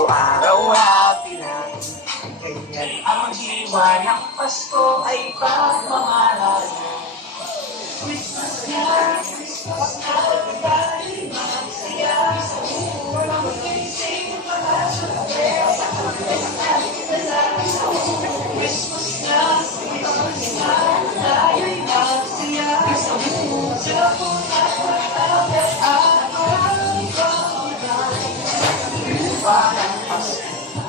Araw-araw happy na. Ganyan ang diwa ng Pasko ay pagmamahal. Christmas na, Christmas na, tayo'y magsaya. Walang magising, mga sorpresa, Christmas na, Christmas na, tayo'y magsaya. Sa buong at maraming pagmamahal. Parang Pasko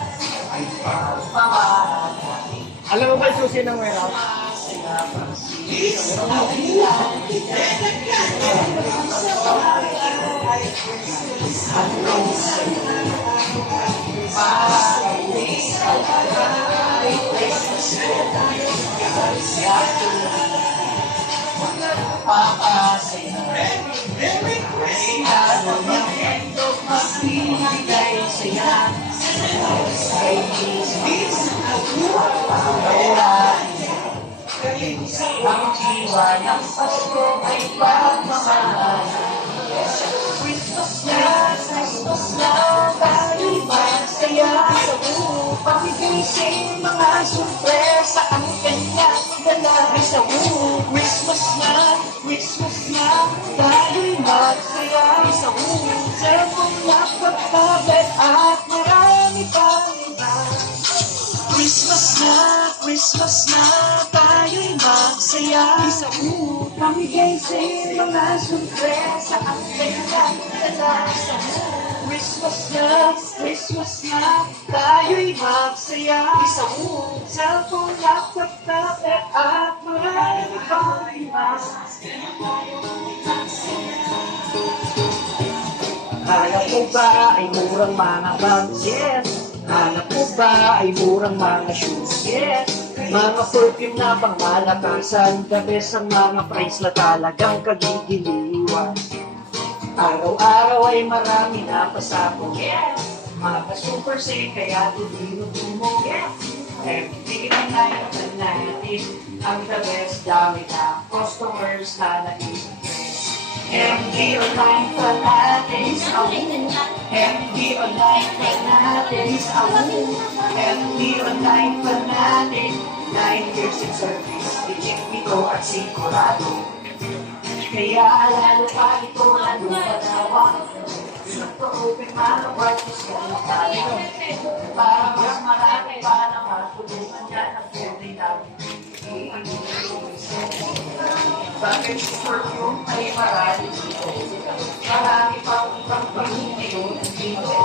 ay pagmamahal. Alam mo ba yung susi ng warehouse? Ang diwa ng Pasko ay pagmamahal. Christmas na, Christmas na, tayo'y masaya. Sa upang igising mga sorpresa ang kanyang dala. Sa Christmas na, Christmas na, tayo'y masaya. Sa cellphone, laptop, tablet at marami pang iba. Christmas na, Christmas na, tayo'y magsaya. Sa upang igising mga sorpresa ang kanyang dala. Sa Christmas na, Christmas na, tayo'y magsaya. Sa cellphone, laptop, tablet at marami pang iba. Hanap mo ba ay murang mga bags? Yes. Hanap mo ba ay murang mga shoes? Yes. Mga perfume na pang malakasan, the best ang mga price na talagang kagigiliwan. Araw-araw ay marami na pasabog. Yes. Mga super sale kaya tuminutumo. Yes. Everyday na natin natin ang the best dami na customers na nag-impress. MD Online Fanatics, MD Online Fanatics, MD Online Fanatics, 9 years in service, legit ito at sigurado. Kaya lalo pa ito ang lumatawag, nagpa-open mga parties yan tayo, para mas marami pa na matulungan yan ang buhay namin. Bakit si perfume ay marami dito? Marami pang ibang paghintiyo dito.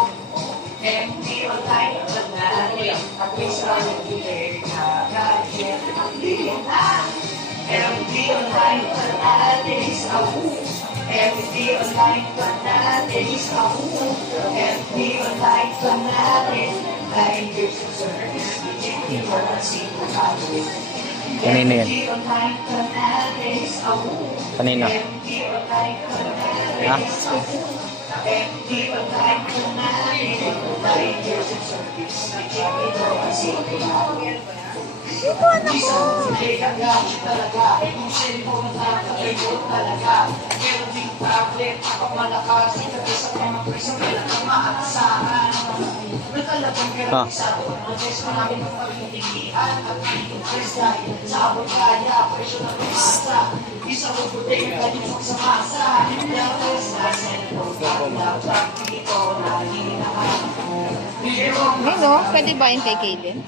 MD Online Fanatics at may sarang bigay na gadget ang bilhin na. MD Online Fanatics MD Online Fanatics MD Online Fanatics 9 years of service, legit ito at sigurado. Kanina yan? Kanina? Ha? Dito anak ko. Ano, pwede ba yung kay Kaden?